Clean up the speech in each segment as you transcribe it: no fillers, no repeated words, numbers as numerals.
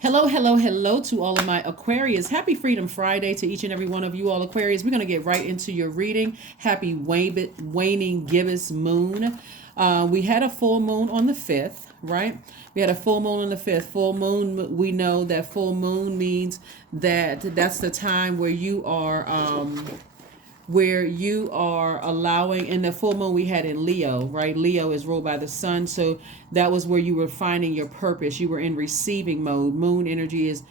Hello, hello, hello to all of my Aquarius. Happy Freedom Friday to each and every one of you all Aquarius. We're going to get right into your reading. Happy Waning Gibbous moon. We had a full moon on the 5th, right? We had a full moon on the 5th. Full moon, we know that full moon means that that's the time where you are allowing. In the full moon we had in Leo, right? Leo is ruled by the sun, so that was where you were finding your purpose. You were in receiving mode. Moon energy is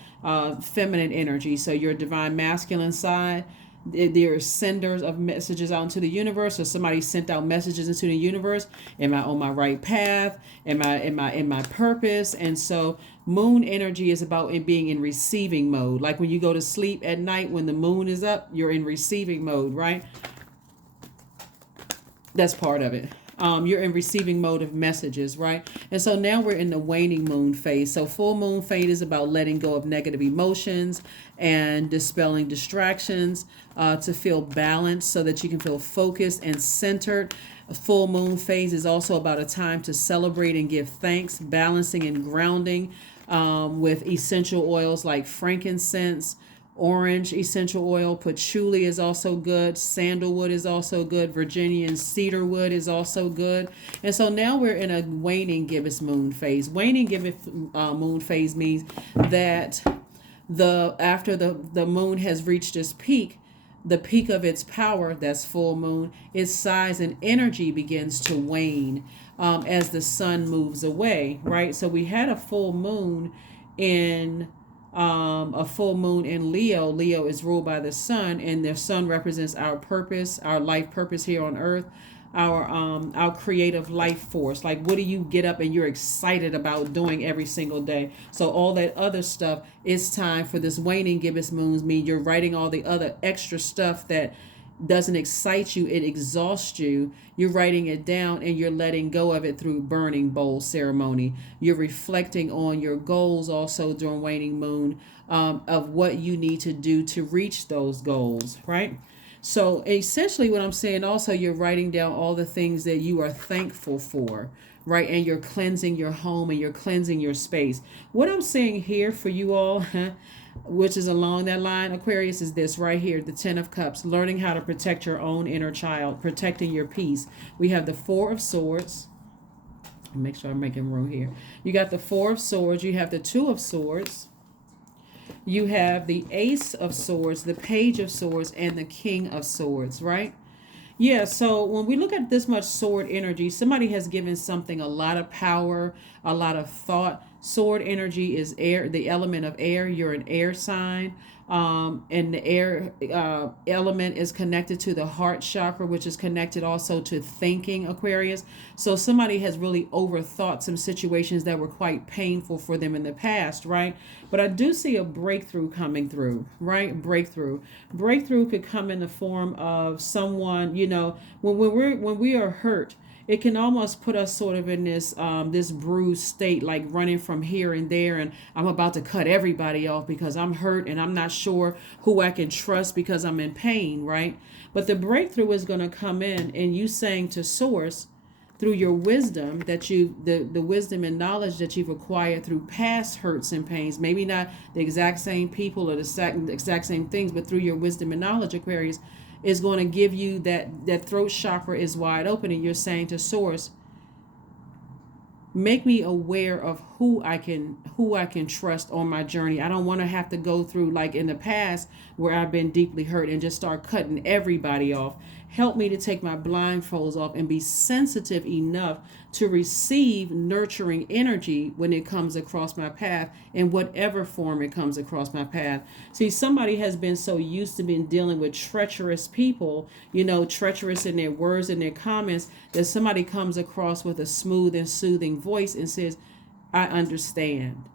feminine energy, so your divine masculine side, they're senders of messages out into the universe. So somebody sent out messages into the universe. Am I on my right path? Am I in my purpose? And so moon energy is about it being in receiving mode. Like when you go to sleep at night, when the moon is up, you're in receiving mode, right? That's part of it. You're in receiving mode of messages, right? And so now we're in the waning moon phase. So full moon phase is about letting go of negative emotions and dispelling distractions to feel balanced so that you can feel focused and centered. A full moon phase is also about a time to celebrate and give thanks, balancing and grounding with essential oils like frankincense, orange essential oil, patchouli is also good, sandalwood is also good, Virginian cedarwood is also good. And so now we're in a waning gibbous moon phase. Waning gibbous moon phase means that after the moon has reached its peak, the peak of its power, that's full moon, its size and energy begins to wane as the sun moves away, right? So we had a full moon in Leo. Leo is ruled by the sun, and the sun represents our purpose, our life purpose here on earth, our creative life force. Like, what do you get up and you're excited about doing every single day? So all that other stuff, it's time for this waning gibbous moons. Mean you're writing all the other extra stuff that doesn't excite you, it exhausts you. You're writing it down and you're letting go of it through burning bowl ceremony. You're reflecting on your goals also during waning moon, of what you need to do to reach those goals, right? So essentially what I'm saying also, you're writing down all the things that you are thankful for, right? And you're cleansing your home and you're cleansing your space. What I'm saying here for you all, which is along that line, Aquarius, is this right here, the 10 of Cups, learning how to protect your own inner child, protecting your peace. We have the 4 of Swords. Make sure I'm making room here. You got the 4 of Swords. You have the 2 of Swords. You have the Ace of Swords, the Page of Swords, and the King of Swords, right? Yeah, so when we look at this much sword energy, somebody has given something a lot of power, a lot of thought. Sword energy is air, the element of air. You're an air sign. And the air element is connected to the heart chakra, which is connected also to thinking, Aquarius. So somebody has really overthought some situations that were quite painful for them in the past, right? But I do see a breakthrough coming through, right? Breakthrough could come in the form of someone, when we are hurt, it can almost put us sort of in this bruised state, like running from here and there, and I'm about to cut everybody off because I'm hurt and I'm not sure who I can trust because I'm in pain, right? But the breakthrough is going to come in you saying to source, through your wisdom that the wisdom and knowledge that you've acquired through past hurts and pains, maybe not the exact same people or the exact same things, but through your wisdom and knowledge, Aquarius, is going to give you that throat chakra is wide open, and you're saying to source, make me aware of who I can trust on my journey. I don't want to have to go through like in the past where I've been deeply hurt and just start cutting everybody off. Help me to take my blindfolds off and be sensitive enough to receive nurturing energy when it comes across my path, in whatever form it comes across my path. See, somebody has been so used to being dealing with treacherous people, treacherous in their words and their comments, that somebody comes across with a smooth and soothing voice and says, I understand.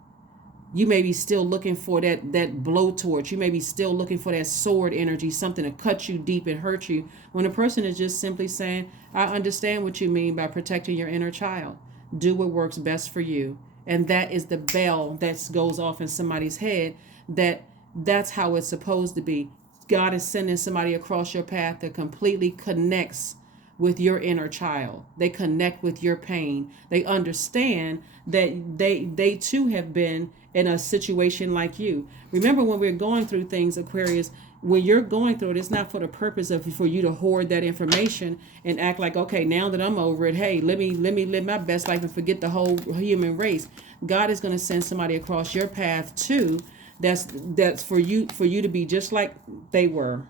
You may be still looking for that blowtorch. You may be still looking for that sword energy, something to cut you deep and hurt you. When a person is just simply saying, I understand what you mean by protecting your inner child. Do what works best for you. And that is the bell that goes off in somebody's head, that's how it's supposed to be. God is sending somebody across your path that completely connects with your inner child. They connect with your pain. They understand that they too have been in a situation like you. Remember, when we're going through things, Aquarius, when you're going through it, it's not for the purpose of for you to hoard that information and act like, okay, now that I'm over it, hey, let me live my best life and forget the whole human race. God is going to send somebody across your path too. That's for you to be just like they were,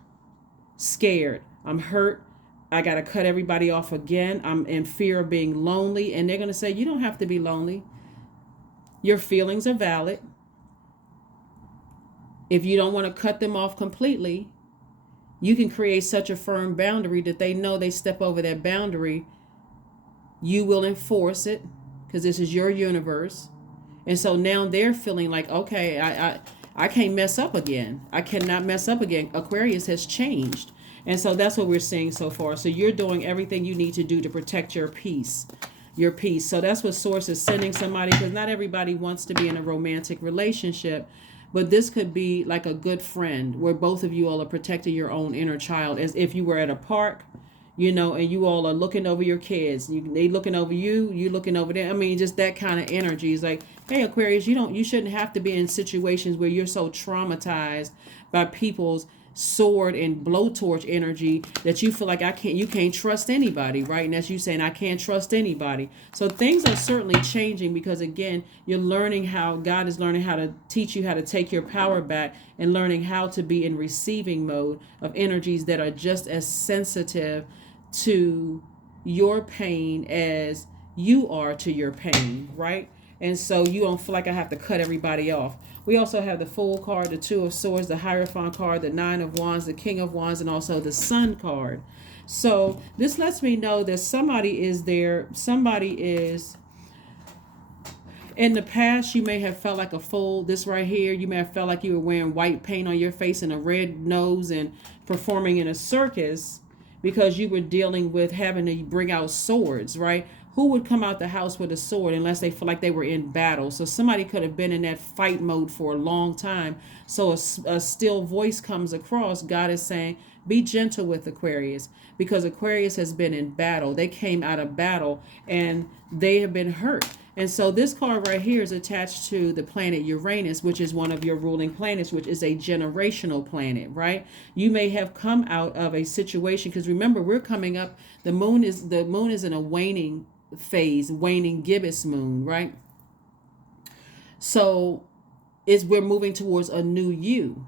scared. I'm hurt. I got to cut everybody off again. I'm in fear of being lonely. And they're going to say, you don't have to be lonely. Your feelings are valid. If you don't want to cut them off completely, you can create such a firm boundary that they know they step over that boundary. You will enforce it because this is your universe. And so now they're feeling like, okay, I can't mess up again. I cannot mess up again. Aquarius has changed. And so that's what we're seeing so far. So you're doing everything you need to do to protect your peace. Your peace. So that's what Source is sending somebody, because not everybody wants to be in a romantic relationship. But this could be like a good friend where both of you all are protecting your own inner child, as if you were at a park, and you all are looking over your kids. They looking over you, you looking over them. I mean, just that kind of energy is like, hey, Aquarius, you shouldn't have to be in situations where you're so traumatized by people's sword and blowtorch energy that you feel like you can't trust anybody, right? And that's you saying, I can't trust anybody. So things are certainly changing, because again, you're learning how God is learning how to teach you how to take your power back, and learning how to be in receiving mode of energies that are just as sensitive to your pain as you are to your pain, right? And so you don't feel like I have to cut everybody off. We also have the Fool card, the Two of Swords, the Hierophant card, the Nine of Wands, the King of Wands, and also the Sun card. So this lets me know that somebody is there. Somebody is, in the past, you may have felt like a fool. This right here, you may have felt like you were wearing white paint on your face and a red nose and performing in a circus, because you were dealing with having to bring out swords, right? Who would come out the house with a sword unless they feel like they were in battle? So somebody could have been in that fight mode for a long time. So a still voice comes across. God is saying, be gentle with Aquarius, because Aquarius has been in battle. They came out of battle and they have been hurt. And so this card right here is attached to the planet Uranus, which is one of your ruling planets, which is a generational planet, right? You may have come out of a situation, because remember, we're coming up. The moon is in a waning phase, waning gibbous moon, right? So we're moving towards a new you.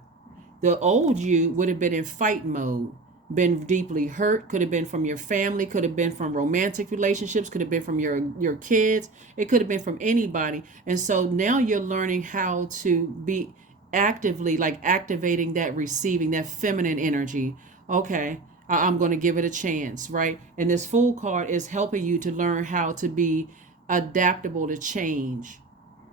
The old you would have been in fight mode, been deeply hurt, could have been from your family, could have been from romantic relationships, could have been from your kids, it could have been from anybody. And so now you're learning how to be actively, like activating that receiving, that feminine energy. Okay, I'm going to give it a chance, right? And this Fool card is helping you to learn how to be adaptable to change.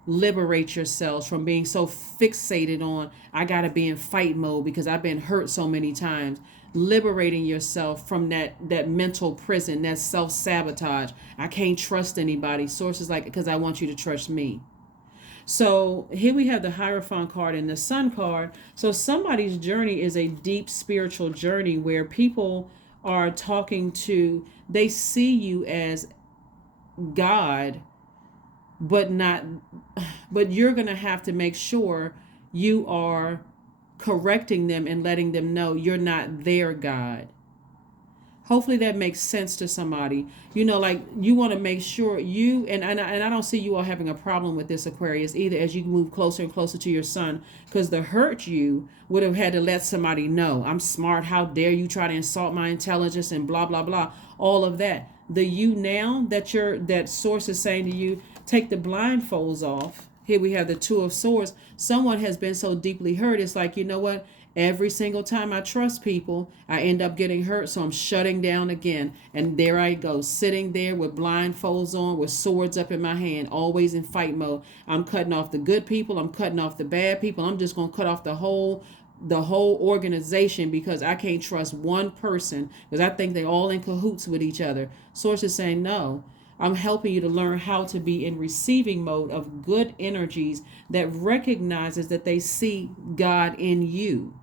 Liberate yourselves from being so fixated on, I got to be in fight mode because I've been hurt so many times. Liberating yourself from that mental prison, that self-sabotage. I can't trust anybody. Sources like, because I want you to trust me. So here we have the Hierophant card and the Sun card. So somebody's journey is a deep spiritual journey where people are they see you as God, but you're going to have to make sure you are correcting them and letting them know you're not their God. Hopefully that makes sense to somebody. Like you want to make sure and I don't see you all having a problem with this, Aquarius, either, as you move closer and closer to your sun, because the hurt you would have had to let somebody know, I'm smart, how dare you try to insult my intelligence, and blah, blah, blah, all of that. The you now that Source is saying to you, take the blindfolds off. Here we have the Two of Swords. Someone has been so deeply hurt. It's like, you know what? Every single time I trust people, I end up getting hurt. So I'm shutting down again. And there I go, sitting there with blindfolds on, with swords up in my hand, always in fight mode. I'm cutting off the good people. I'm cutting off the bad people. I'm just going to cut off the whole organization, because I can't trust one person, because I think they're all in cahoots with each other. Source is saying, no. I'm helping you to learn how to be in receiving mode of good energies that recognizes that they see God in you.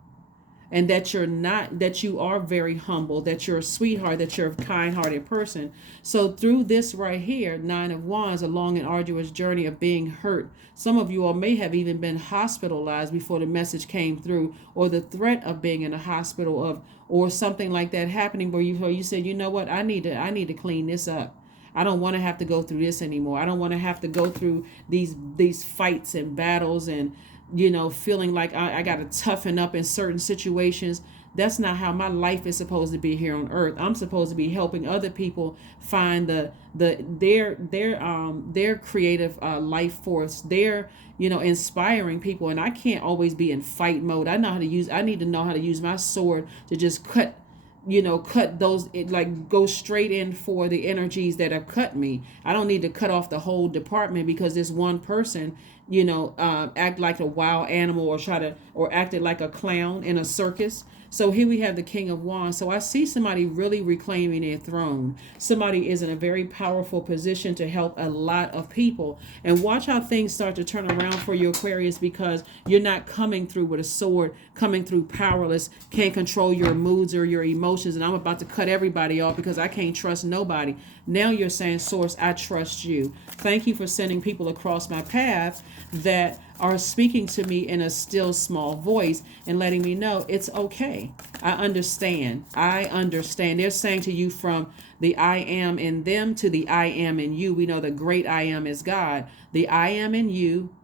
and that you're not, that you are very humble, that you're a sweetheart, that you're a kind-hearted person. So through this right here, Nine of Wands, a long and arduous journey of being hurt. Some of you all may have even been hospitalized before the message came through, or the threat of being in a hospital, of or something like that happening where you said, you know what, I need to clean this up. I don't want to have to go through this anymore. I don't want to have to go through these fights and battles and, feeling like I got to toughen up in certain situations. That's not how my life is supposed to be here on earth. I'm supposed to be helping other people find their creative life force. They're, inspiring people. And I can't always be in fight mode. I need to know how to use my sword to just cut those, like go straight in for the energies that have cut me. I don't need to cut off the whole department because this one person, act like a wild animal, or acted like a clown in a circus. So here we have the King of Wands. So I see somebody really reclaiming their throne. Somebody is in a very powerful position to help a lot of people. And watch how things start to turn around for you, Aquarius, because you're not coming through with a sword, coming through powerless, can't control your moods or your emotions. And I'm about to cut everybody off because I can't trust nobody. Now you're saying, Source, I trust you. Thank you for sending people across my path that are speaking to me in a still small voice and letting me know it's okay. I understand. They're saying to you, from the I am in them to the I am in you. We know the great I am is God. The I am in you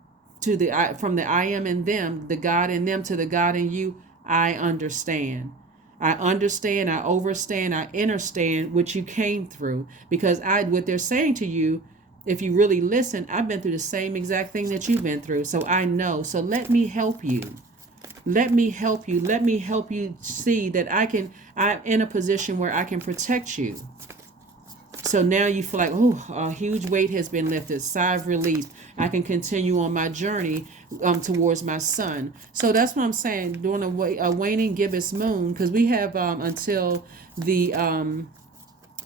to from the I am in them, the God in them to the God in you. I understand. I understand, I overstand, I understand what you came through, because what they're saying to you, if you really listen, I've been through the same exact thing that you've been through. So I know. So let me help you. Let me help you. Let me help you see that I'm in a position where I can protect you. So now you feel like, oh, a huge weight has been lifted. Sigh of relief. I can continue on my journey towards my son. So that's what I'm saying. During a waning gibbous moon, because we have until the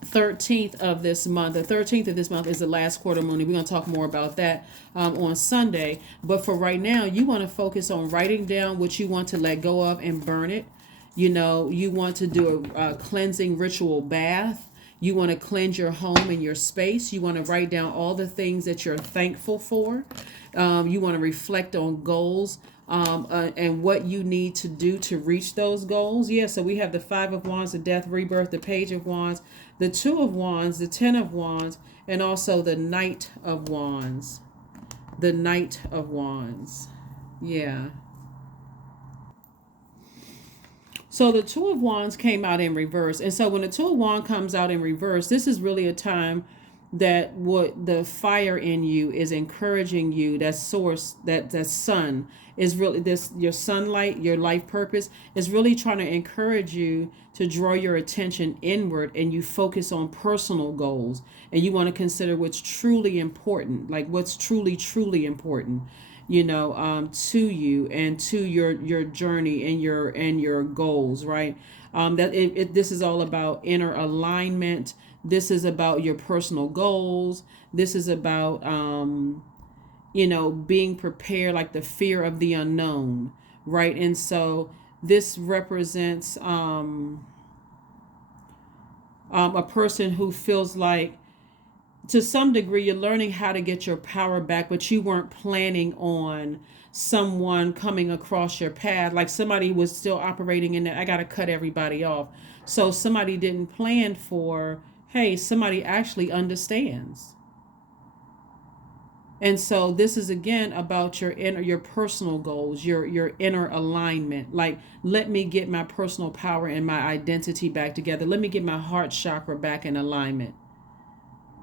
13th of this month. The 13th of this month is the last quarter moon, and we're going to talk more about that on Sunday. But for right now, you want to focus on writing down what you want to let go of and burn it. You want to do a cleansing ritual bath. You want to cleanse your home and your space. You want to write down all the things that you're thankful for. You want to reflect on goals and what you need to do to reach those goals. Yeah, so we have the Five of Wands, the Death, Rebirth, the Page of Wands, the Two of Wands, the Ten of Wands, and also the Knight of Wands. The Knight of Wands. Yeah. So the Two of Wands came out in reverse. And so when the Two of Wands comes out in reverse, this is really a time that what the fire in you is encouraging you, that source, that sun is really this, your sunlight, your life purpose is really trying to encourage you to draw your attention inward, and you focus on personal goals, and you want to consider what's truly important, like what's truly important, to you and to your journey and your goals, right? This is all about inner alignment. This is about your personal goals. This is about being prepared, like the fear of the unknown, right? And so this represents a person who feels like, to some degree, you're learning how to get your power back, but you weren't planning on someone coming across your path. Like somebody was still operating in that, I got to cut everybody off. So somebody didn't plan for, hey, somebody actually understands. And so this is again about your personal goals, your inner alignment. Like, let me get my personal power and my identity back together. Let me get my heart chakra back in alignment.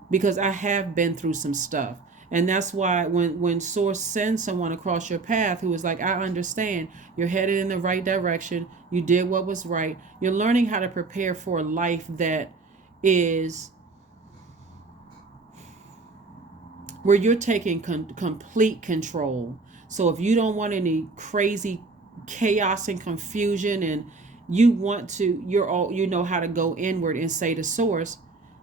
Because I have been through some stuff. And that's why when Source sends someone across your path who is like, I understand, you're headed in the right direction, you did what was right, you're learning how to prepare for a life that is where you're taking complete control. So if you don't want any crazy chaos and confusion, and you want to, you know how to go inward and say to Source,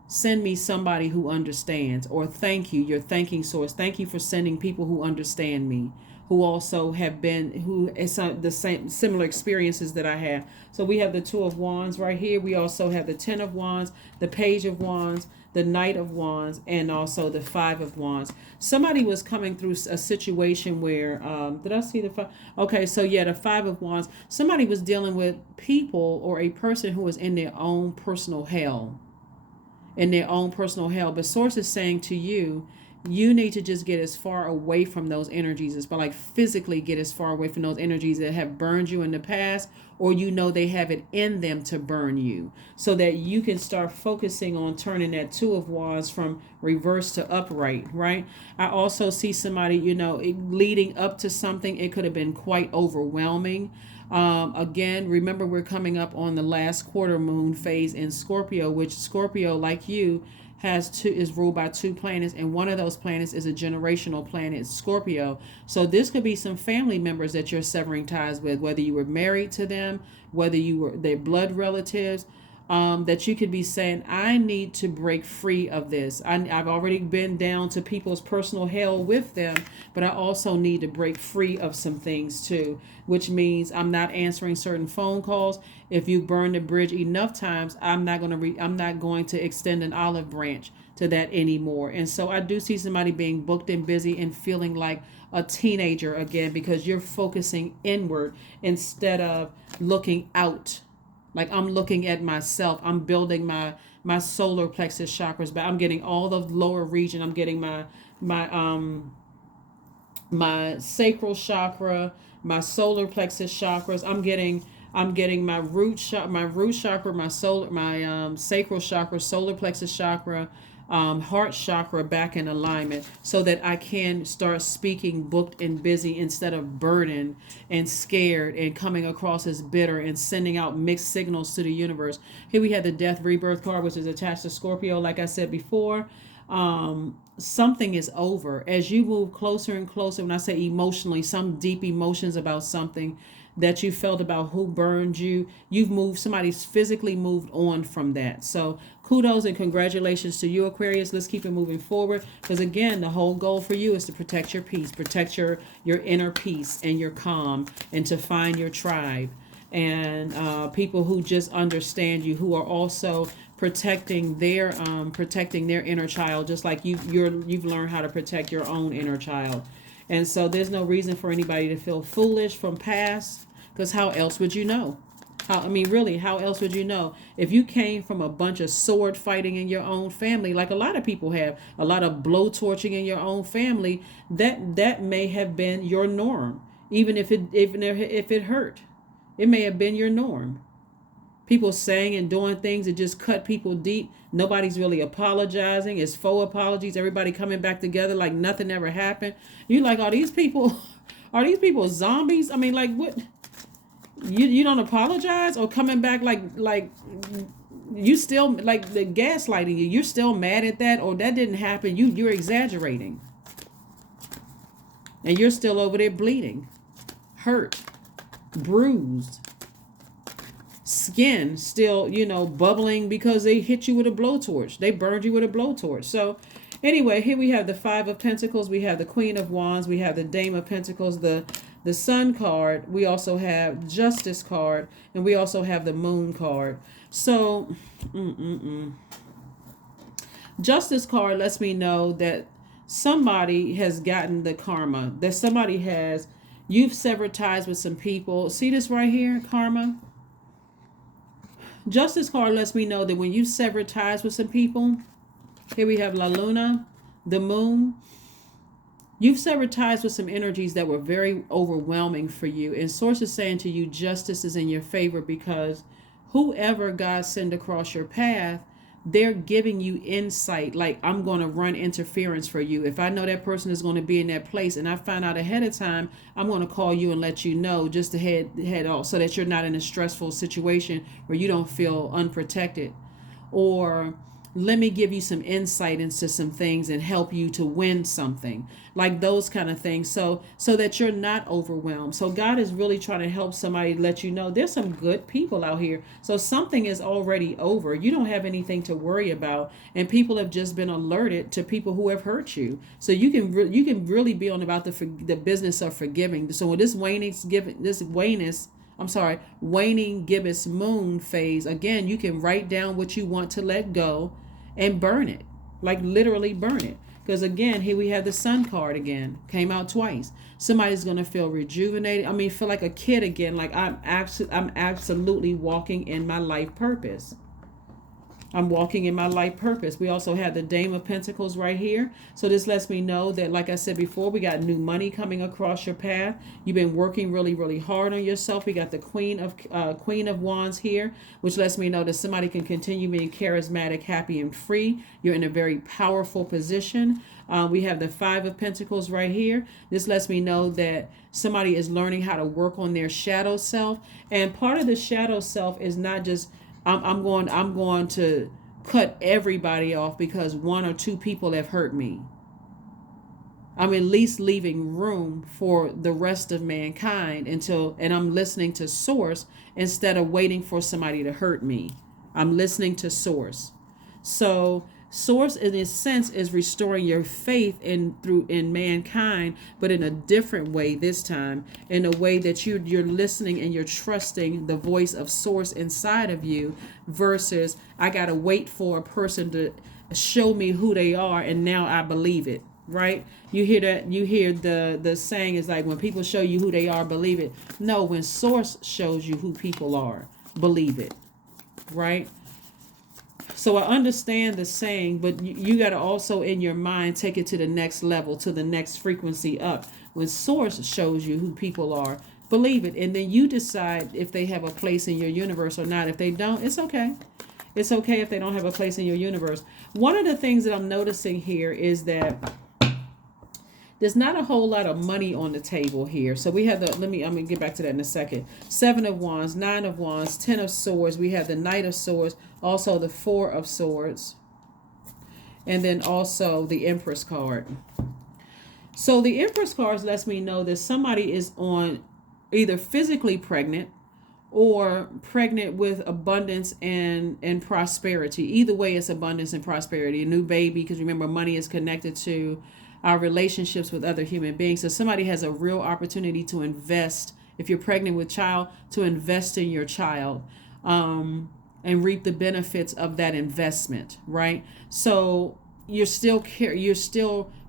send me somebody who understands, or thank you. You're thanking Source. Thank you for sending people who understand me, who also have been, who is the same similar experiences that I have. So we have the Two of Wands right here. We also have the Ten of Wands, the Page of Wands, the Knight of Wands, and also the Five of Wands. Somebody was coming through a situation where, did I see the five? Okay, so yeah, the Five of Wands. Somebody was dealing with people or a person who was in their own personal hell. In their own personal hell. But Source is saying to you, you need to just get as far away from those energies as, but like physically get as far away from those energies that have burned you in the past, or you know they have it in them to burn you, so that you can start focusing on turning that Two of Wands from reverse to upright, right? I also see somebody, leading up to something. It could have been quite overwhelming. Again, remember we're coming up on the last quarter moon phase in Scorpio, which Scorpio, like you, is ruled by two planets, and one of those planets is a generational planet, Scorpio. So this could be some family members that you're severing ties with, whether you were married to them, whether you were their blood relatives, that you could be saying, I need to break free of this. I've already been down to people's personal hell with them, but I also need to break free of some things too, which means I'm not answering certain phone calls. If you burn the bridge enough times, I'm not going to extend an olive branch to that anymore. And so I do see somebody being booked and busy and feeling like a teenager again, because you're focusing inward instead of looking out. Like I'm looking at myself. I'm building my solar plexus chakras, but I'm getting all the lower region. I'm getting my sacral chakra, my solar plexus chakras. I'm getting my root chakra, my sacral chakra, solar plexus chakra, heart chakra back in alignment, so that I can start speaking booked and busy instead of burdened and scared and coming across as bitter and sending out mixed signals to the universe. Here we have the Death Rebirth card, which is attached to Scorpio. Like I said before, something is over as you move closer and closer. When I say emotionally, some deep emotions about something that you felt about who burned you, somebody's physically moved on from that. So kudos and congratulations to you, Aquarius. Let's keep it moving forward, because again, the whole goal for you is to protect your peace, protect your inner peace and your calm, and to find your tribe and people who just understand you, who are also protecting their inner child, just like you've learned how to protect your own inner child. And so there's no reason for anybody to feel foolish from past, because how else would you know? How else would you know? If you came from a bunch of sword fighting in your own family, like a lot of people have, a lot of blowtorching in your own family, that may have been your norm. Even if it hurt, it may have been your norm. People saying and doing things that just cut people deep. Nobody's really apologizing. It's faux apologies. Everybody coming back together like nothing ever happened. You like, are these people zombies? I mean, like, what? You don't apologize, or coming back like you still, like, the gaslighting you. You're still mad at that, or that didn't happen. You're exaggerating, and you're still over there bleeding, hurt, bruised. Skin still, bubbling because they hit you with a blowtorch. They burned you with a blowtorch. So anyway, here we have the Five of Pentacles. We have the Queen of Wands. We have the Dame of Pentacles, the Sun card. We also have Justice card, and we also have the Moon card. So Justice card lets me know that somebody has gotten the karma, that you've severed ties with some people. See this right here, karma? Justice card lets me know that when you sever ties with some people, here we have La Luna, the Moon, you've severed ties with some energies that were very overwhelming for you. And Source is saying to you, justice is in your favor, because whoever God send across your path, they're giving you insight. Like, I'm going to run interference for you. If I know that person is going to be in that place and I find out ahead of time, I'm going to call you and let you know, just to head off, so that you're not in a stressful situation where you don't feel unprotected. Or let me give you some insight into some things and help you to win something, like those kind of things, so that you're not overwhelmed. So God is really trying to help somebody, let you know there's some good people out here. So something is already over. You don't have anything to worry about, and people have just been alerted to people who have hurt you. So you can really be on about the business of forgiving. So when this waning gibbous moon phase, again, you can write down what you want to let go and burn it, like literally burn it. Because again, here we have the sun card again, came out twice. Somebody's going to feel rejuvenated. I mean, feel like a kid again, like I'm absolutely walking in my life purpose. I'm walking in my life purpose. We also have the Dame of Pentacles right here. So this lets me know that, like I said before, we got new money coming across your path. You've been working really, really hard on yourself. We got the Queen of Wands here, which lets me know that somebody can continue being charismatic, happy, and free. You're in a very powerful position. We have the Five of Pentacles right here. This lets me know that somebody is learning how to work on their shadow self. And part of the shadow self is not just I'm going to cut everybody off because one or two people have hurt me. I'm at least leaving room for the rest of mankind and I'm listening to Source instead of waiting for somebody to hurt me. I'm listening to Source. So Source, in a sense, is restoring your faith in mankind, but in a different way this time, in a way that you're listening and you're trusting the voice of Source inside of you, versus I gotta wait for a person to show me who they are and now I believe it. Right? You hear that? You hear the saying is like, when people show you who they are, believe it. No, when Source shows you who people are, believe it. Right? So I understand the saying, but you got to also in your mind take it to the next level, to the next frequency up. When Source shows you who people are, believe it. And then you decide if they have a place in your universe or not. If they don't, it's okay. It's okay if they don't have a place in your universe. One of the things that I'm noticing here is that there's not a whole lot of money on the table here. So we have I'm going to get back to that in a second. 7 of Wands, 9 of Wands, 10 of Swords. We have the Knight of Swords, also the 4 of Swords, and then also the Empress card. So the Empress cards lets me know that somebody is on either physically pregnant or pregnant with abundance and prosperity. Either way, it's abundance and prosperity. A new baby, because remember, money is connected to our relationships with other human beings. So somebody has a real opportunity to invest, if you're pregnant with child, to invest in your child and reap the benefits of that investment, right? So you're still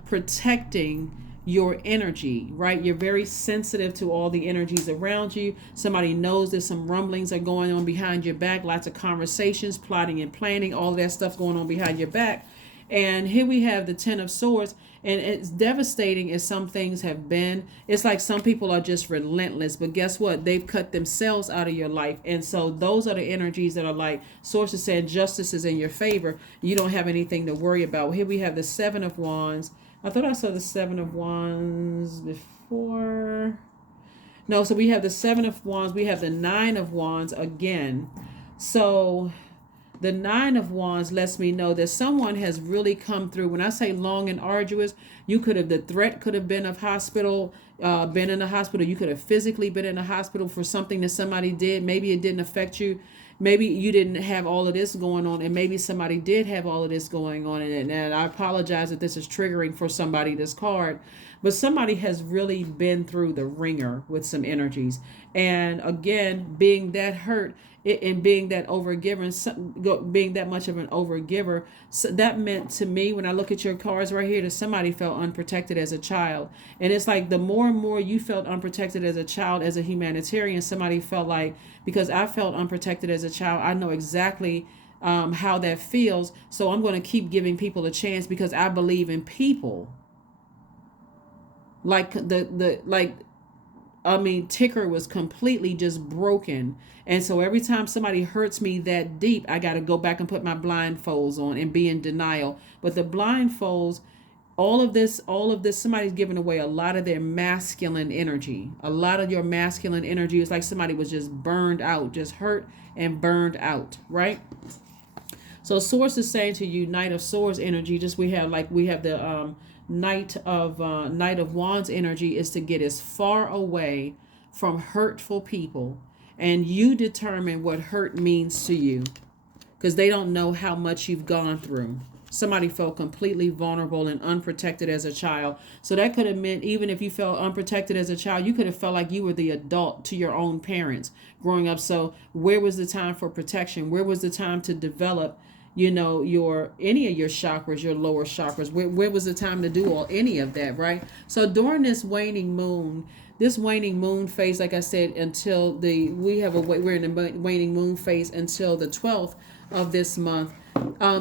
protecting your energy, right? You're very sensitive to all the energies around you. Somebody knows that some rumblings are going on behind your back, lots of conversations, plotting and planning, all that stuff going on behind your back. And here we have the 10 of Swords, and it's devastating as some things have been. It's like some people are just relentless, but guess what? They've cut themselves out of your life. And so those are the energies that are like, Sources saying justice is in your favor. You don't have anything to worry about. Here we have the 7 of Wands. I thought I saw the 7 of Wands before. No, so we have the 7 of Wands. We have the 9 of Wands again. So the 9 of Wands lets me know that someone has really come through. When I say long and arduous, the threat could have been of hospital, been in a hospital. You could have physically been in a hospital for something that somebody did. Maybe it didn't affect you. Maybe you didn't have all of this going on, and maybe somebody did have all of this going on. And I apologize if this is triggering for somebody, this card. But somebody has really been through the ringer with some energies. And again, being that hurt and being that overgiver, being that much of an overgiver, so that meant to me, when I look at your cards right here, that somebody felt unprotected as a child. And it's like the more and more you felt unprotected as a child, as a humanitarian, somebody felt like, because I felt unprotected as a child, I know exactly how that feels. So I'm going to keep giving people a chance because I believe in people. Ticker was completely just broken. And so every time somebody hurts me that deep, I got to go back and put my blindfolds on and be in denial. But the blindfolds, all of this, somebody's giving away a lot of their masculine energy. A lot of your masculine energy is like somebody was just burned out, just hurt and burned out, right? So Source is saying to you, Knight of Swords energy. Just we have the Knight of Wands energy is to get as far away from hurtful people, and you determine what hurt means to you, because they don't know how much you've gone through. Somebody felt completely vulnerable and unprotected as a child. So that could have meant, even if you felt unprotected as a child, you could have felt like you were the adult to your own parents growing up. So where was the time for protection? Where was the time to develop, your any of your chakras, your lower chakras? Where was the time to do any of that, right? So during this waning moon, phase, like I said, until we're in the waning moon phase until the 12th of this month.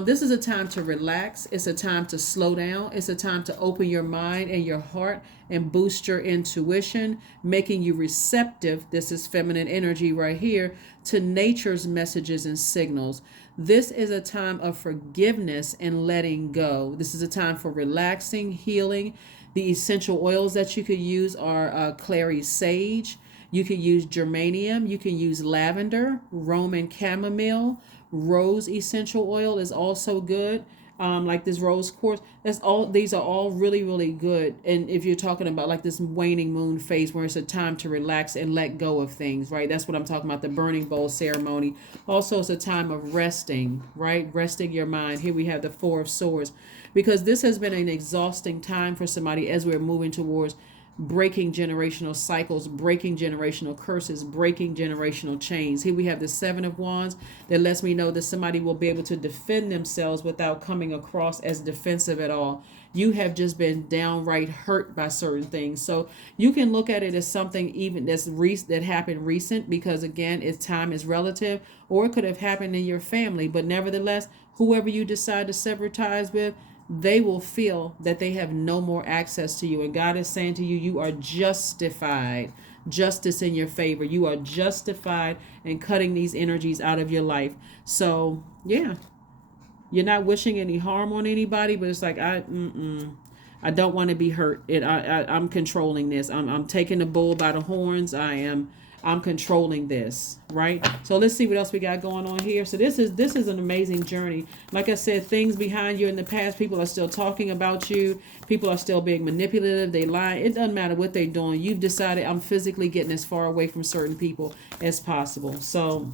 This is a time to relax. It's a time to slow down. It's a time to open your mind and your heart and boost your intuition, making you receptive. This is feminine energy right here, to nature's messages and signals. This is a time of forgiveness and letting go. This is a time for relaxing, healing. The essential oils that you could use are clary sage. You could use geranium. You can use lavender, Roman chamomile. Rose essential oil is also good. Like this rose quartz. These are all really, really good. And if you're talking about like this waning moon phase where it's a time to relax and let go of things, right? That's what I'm talking about, the burning bowl ceremony. Also, it's a time of resting, right? Resting your mind. Here we have the Four of Swords, because this has been an exhausting time for somebody as we're moving towards breaking generational cycles, breaking generational curses, breaking generational chains. Here we have the Seven of Wands that lets me know that somebody will be able to defend themselves without coming across as defensive at all. You have just been downright hurt by certain things. So you can look at it as something even that happened recent, because again, its time is relative, or it could have happened in your family. But nevertheless, whoever you decide to sever ties with, they will feel that they have no more access to you. And God is saying to you, you are justified. Justice in your favor. You are justified in cutting these energies out of your life. So, yeah. You're not wishing any harm on anybody, but it's like, I don't want to be hurt. I'm controlling this. I'm taking the bull by the horns. I'm controlling this, right? So let's see what else we got going on here. So this is an amazing journey. Like I said, things behind you in the past, people are still talking about you. People are still being manipulative. They lie. It doesn't matter what they're doing. You've decided, I'm physically getting as far away from certain people as possible. So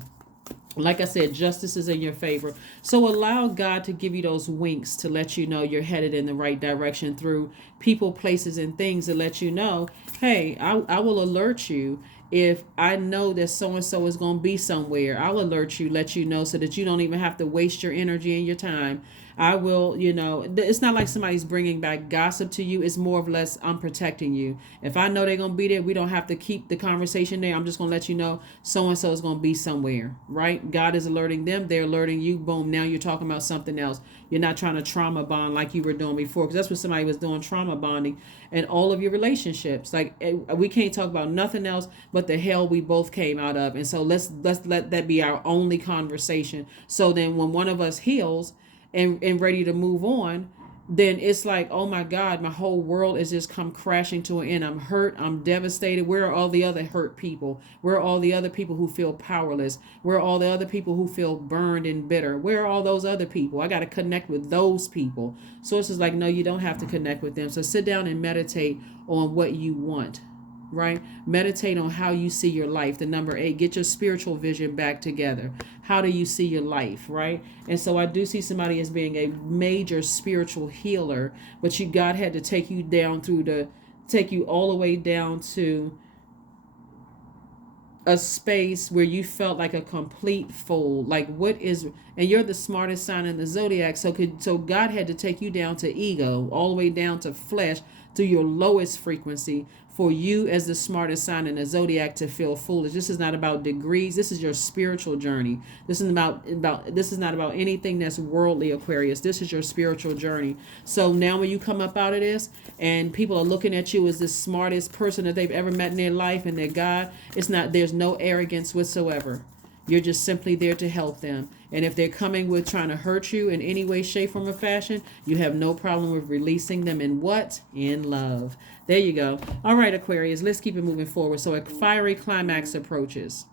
like I said, justice is in your favor. So allow God to give you those winks to let you know you're headed in the right direction through people, places, and things to let you know, hey, I will alert you if I know that so-and-so is going to be somewhere. I'll alert you, let you know, so that you don't even have to waste your energy and your time. I will, it's not like somebody's bringing back gossip to you. It's more or less, I'm protecting you. If I know they're going to be there, we don't have to keep the conversation there. I'm just going to let you know so-and-so is going to be somewhere, right? God is alerting them. They're alerting you. Boom. Now you're talking about something else. You're not trying to trauma bond like you were doing before, because that's what somebody was doing, trauma bonding in all of your relationships. Like, we can't talk about nothing else but the hell we both came out of. And so let's let that be our only conversation. So then when one of us heals and ready to move on, then it's like, oh my God, my whole world is just come crashing to an end. I'm hurt. I'm devastated. Where are all the other hurt people? Where are all the other people who feel powerless? Where are all the other people who feel burned and bitter? Where are all those other people? I got to connect with those people. So it's just like, no, you don't have to connect with them. So sit down and meditate on what you want. Right? Meditate on how you see your life. The number 8, get your spiritual vision back together. How do you see your life? Right? And so I do see somebody as being a major spiritual healer, but God had to take you down take you all the way down to a space where you felt like a complete fool. Like, and you're the smartest sign in the Zodiac. So God had to take you down to ego, all the way down to flesh, to your lowest frequency, for you as the smartest sign in the Zodiac to feel foolish. This is not about degrees. This is your spiritual journey. This is not about anything that's worldly, Aquarius. This is your spiritual journey. So now when you come up out of this and people are looking at you as the smartest person that they've ever met in their life and their God, there's no arrogance whatsoever. You're just simply there to help them. And if they're coming with trying to hurt you in any way, shape, form, or fashion, you have no problem with releasing them in what? In love. There you go. All right, Aquarius, let's keep it moving forward. So a fiery climax approaches.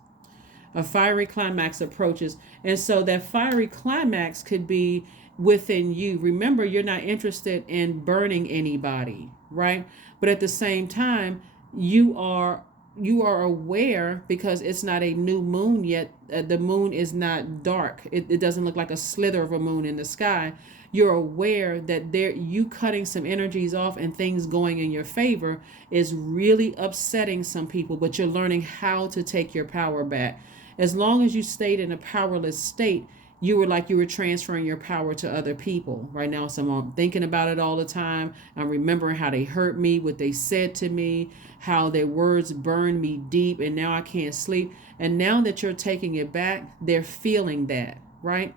A fiery climax approaches. And so that fiery climax could be within you. Remember, you're not interested in burning anybody, right? But at the same time, you are aware, because it's not a new moon yet. The moon is not dark. It doesn't look like a slither of a moon in the sky. You're aware that you cutting some energies off and things going in your favor is really upsetting some people, but you're learning how to take your power back. As long as you stayed in a powerless state, you were transferring your power to other people. Right now, so I'm thinking about it all the time. I'm remembering how they hurt me, what they said to me, how their words burned me deep, and now I can't sleep. And now that you're taking it back, they're feeling that, right?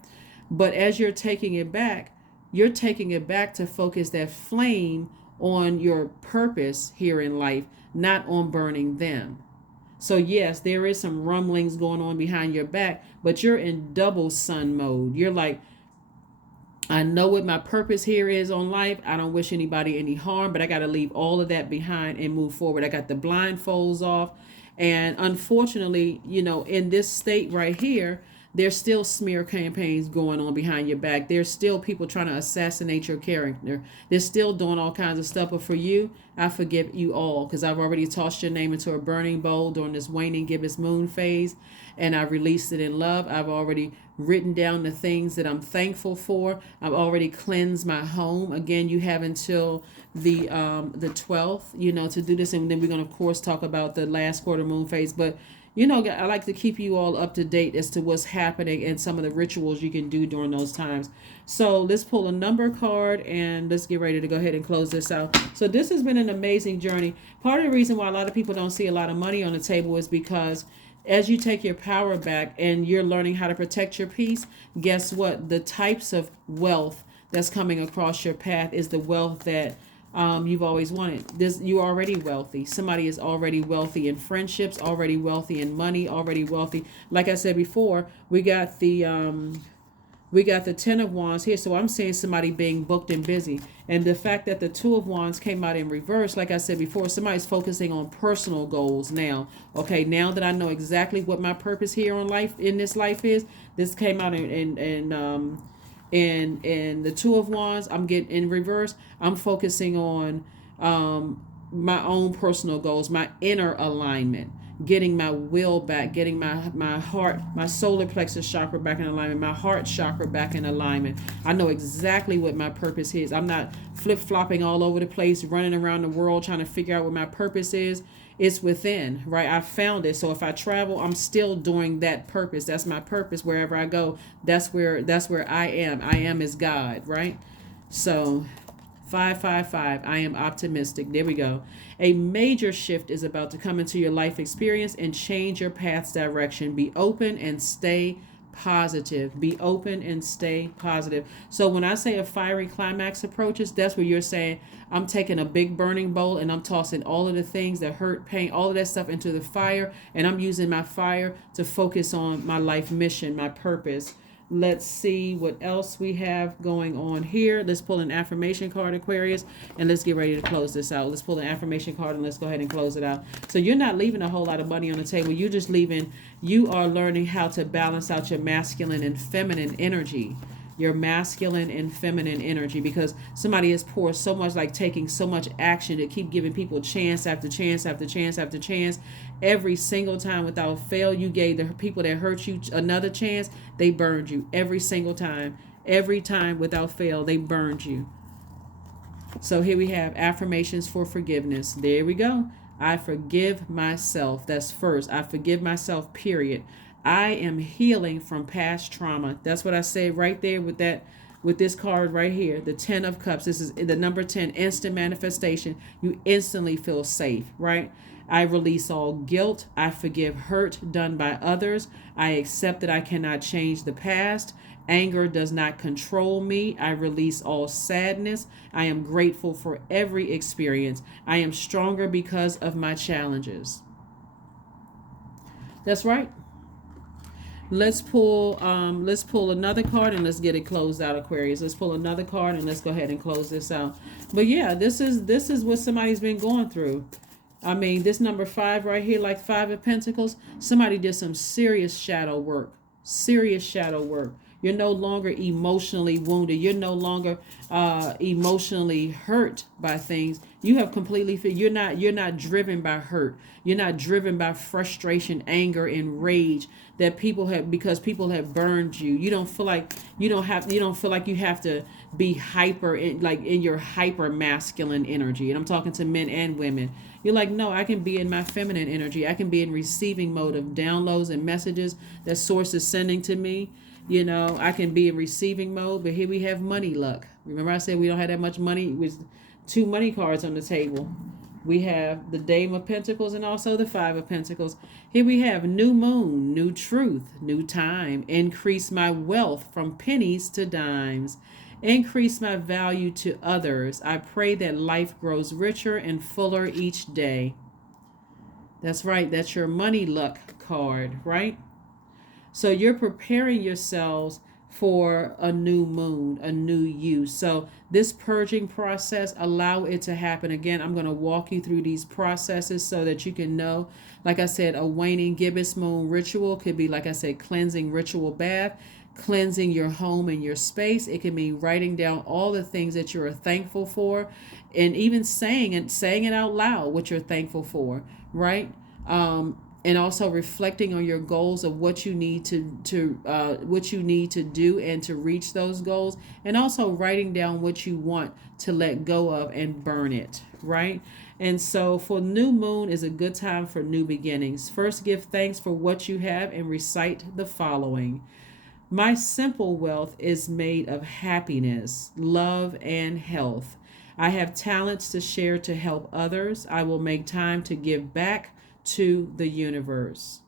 But as you're taking it back to focus that flame on your purpose here in life, not on burning them. So yes, there is some rumblings going on behind your back, but you're in double sun mode. You're like, I know what my purpose here is on life. I don't wish anybody any harm, but I got to leave all of that behind and move forward. I got the blindfolds off. And unfortunately, in this state right here, there's still smear campaigns going on behind your back. There's still people trying to assassinate your character. They're still doing all kinds of stuff. But for you, I forgive you all, because I've already tossed your name into a burning bowl during this Waning Gibbous moon phase, and I released it in love. I've already written down the things that I'm thankful for. I've already cleansed my home. Again, you have until the 12th, to do this, and then we're going to, of course, talk about the last quarter moon phase. But I like to keep you all up to date as to what's happening and some of the rituals you can do during those times. So let's pull a number card and let's get ready to go ahead and close this out. So this has been an amazing journey. Part of the reason why a lot of people don't see a lot of money on the table is because as you take your power back and you're learning how to protect your peace, guess what? The types of wealth that's coming across your path is the wealth that you've always wanted. You're already wealthy. Somebody is already wealthy in friendships, already wealthy in money, already wealthy. Like I said before, we got the 10 of Wands here. So I'm seeing somebody being booked and busy. And the fact that the 2 of Wands came out in reverse, like I said before, somebody's focusing on personal goals now. Okay, now that I know exactly what my purpose here in this life is, this came out in the 2 of Wands. I'm getting in reverse. I'm focusing on my own personal goals, my inner alignment, getting my will back, getting my heart, my solar plexus chakra back in alignment, my heart chakra back in alignment. I know exactly what my purpose is. I'm not flip-flopping all over the place, running around the world trying to figure out what my purpose is. It's within, right? I found it. So if I travel, I'm still doing that purpose. That's my purpose. Wherever I go, that's where I am. I am as God, right? So 555, I am optimistic. There we go. A major shift is about to come into your life experience and change your path's direction. Be open and stay positive. Be open and stay positive. So when I say a fiery climax approaches, that's where you're saying, I'm taking a big burning bowl and I'm tossing all of the things that hurt, pain, all of that stuff into the fire, and I'm using my fire to focus on my life mission, my purpose. Let's see what else we have going on here. Let's pull an affirmation card, Aquarius, and let's get ready to close this out. Let's pull an affirmation card and let's go ahead and close it out. So you're not leaving a whole lot of money on the table. You are learning how to balance out your masculine and feminine energy. Your masculine and feminine energy, because somebody has poured so much, like taking so much action to keep giving people chance after chance after chance after chance. Every single time without fail, you gave the people that hurt you another chance. They burned you every single time. Every time without fail, they burned you. So here we have affirmations for forgiveness. There we go. I forgive myself. That's first. I forgive myself, period. I am healing from past trauma. That's what I say right there with this card right here, the 10 of Cups. This is the number 10, instant manifestation. You instantly feel safe, right? I release all guilt. I forgive hurt done by others. I accept that I cannot change the past. Anger does not control me. I release all sadness. I am grateful for every experience. I am stronger because of my challenges. That's right. Let's pull another card and let's get it closed out, Aquarius. Let's pull another card and let's go ahead and close this out. But yeah, this is what somebody's been going through. I mean, this number 5 right here, like 5 of Pentacles, somebody did some serious shadow work. Serious shadow work. You're no longer emotionally wounded. You're no longer emotionally hurt by things. You have completely you're not driven by hurt. You're not driven by frustration, anger, and rage that people have, because people have burned you. You don't feel like you don't feel like you have to be hyper in your hyper masculine energy. And I'm talking to men and women. You're like, no, I can be in my feminine energy. I can be in receiving mode of downloads and messages that source is sending to me. I can be in receiving mode. But here we have money luck. Remember I said we don't have that much money? It was 2 money cards on the table. We have the Dame of Pentacles and also the 5 of Pentacles. Here we have new moon, new truth, new time. Increase my wealth from pennies to dimes. Increase my value to others. I pray that life grows richer and fuller each day. That's right. That's your money luck card, right? So you're preparing yourselves for a new moon, a new you. So this purging process, allow it to happen. Again, I'm going to walk you through these processes so that you can know. Like I said, a waning gibbous moon ritual could be, like I said, cleansing ritual bath, cleansing your home and your space. It can be writing down all the things that you're thankful for, and even saying it out loud what you're thankful for, right? And also reflecting on your goals of what you need to do and to reach those goals, and also writing down what you want to let go of and burn it, right? And so for new moon is a good time for new beginnings. First, give thanks for what you have and recite the following. My simple wealth is made of happiness, love, and health. I have talents to share to help others. I will make time to give back to the universe.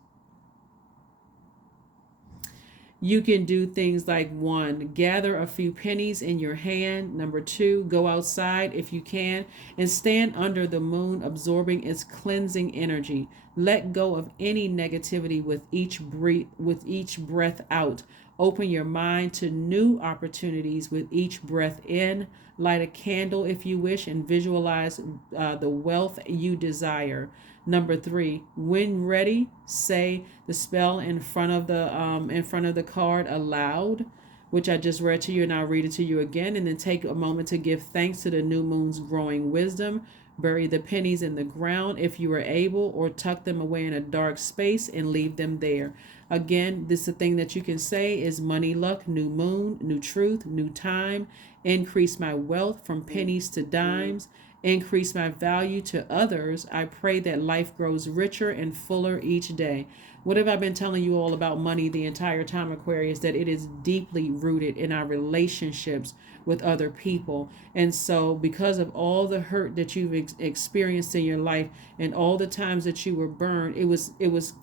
You can do things like 1, gather a few pennies in your hand. Number 2, go outside if you can and stand under the moon, absorbing its cleansing energy. Let go of any negativity with each breath out. Open your mind to new opportunities with each breath in. Light a candle if you wish and visualize the wealth you desire. Number 3, when ready, say the spell in front of the card aloud, which I just read to you, and I'll read it to you again. And then take a moment to give thanks to the new moon's growing wisdom. Bury the pennies in the ground if you are able, or tuck them away in a dark space and leave them there. Again, this is the thing that you can say is money luck, new moon, new truth, new time. Increase my wealth from pennies to dimes. Increase my value to others. I pray that life grows richer and fuller each day. What have I been telling you all about money the entire time, Aquarius? That it is deeply rooted in our relationships with other people. And so because of all the hurt that you've experienced in your life and all the times that you were burned, it was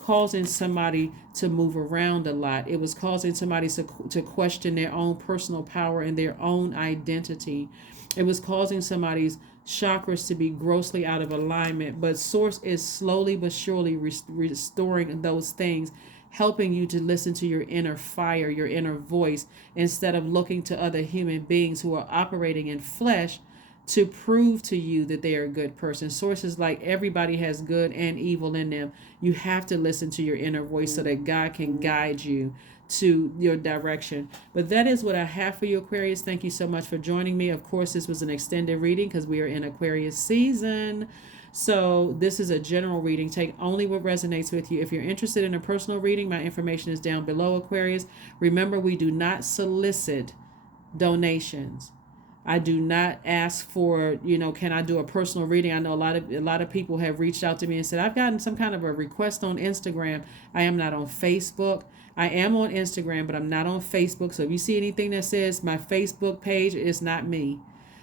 causing somebody to move around a lot. It was causing somebody to question their own personal power and their own identity. It was causing somebody's chakras to be grossly out of alignment. But Source is slowly but surely restoring those things, helping you to listen to your inner fire, your inner voice, instead of looking to other human beings who are operating in flesh to prove to you that they are a good person. Source is like everybody has good and evil in them. You have to listen to your inner voice so that God can guide you to your direction. But that is what I have for you, Aquarius. Thank you so much for joining me. Of course, this was an extended reading because we are in Aquarius season. So this is a general reading. Take only what resonates with you. If you're interested in a personal reading, my information is down below, Aquarius. Remember, we do not solicit donations. I do not ask for, can I do a personal reading? I know a lot of people have reached out to me and said, I've gotten some kind of a request on Instagram. I am not on Facebook. I am on Instagram, but I'm not on Facebook. So if you see anything that says my Facebook page, it's not me.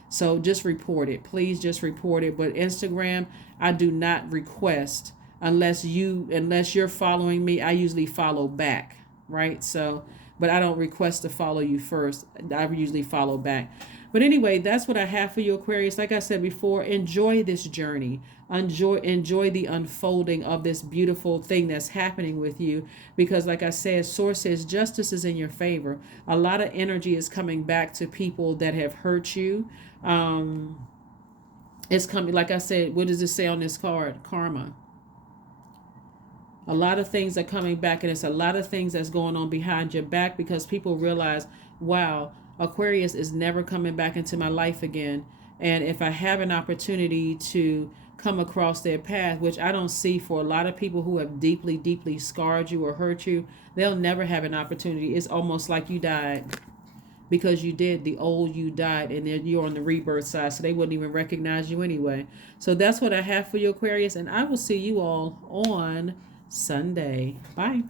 So just report it. Please just report it. But Instagram, I do not request unless you're following me. I usually follow back, right? So, but I don't request to follow you first. I usually follow back. But anyway, that's what I have for you, Aquarius. Like I said before, enjoy this journey. Enjoy the unfolding of this beautiful thing that's happening with you. Because like I said, Source says justice is in your favor. A lot of energy is coming back to people that have hurt you. It's coming. Like I said, what does it say on this card? Karma. A lot of things are coming back, and it's a lot of things that's going on behind your back because people realize, wow, Aquarius is never coming back into my life again. And if I have an opportunity to come across their path, which I don't see for a lot of people who have deeply, deeply scarred you or hurt you, they'll never have an opportunity. It's almost like you died because you did. The old you died, and then you're on the rebirth side, so they wouldn't even recognize you anyway. So that's what I have for you, Aquarius, and I will see you all on Sunday. Bye.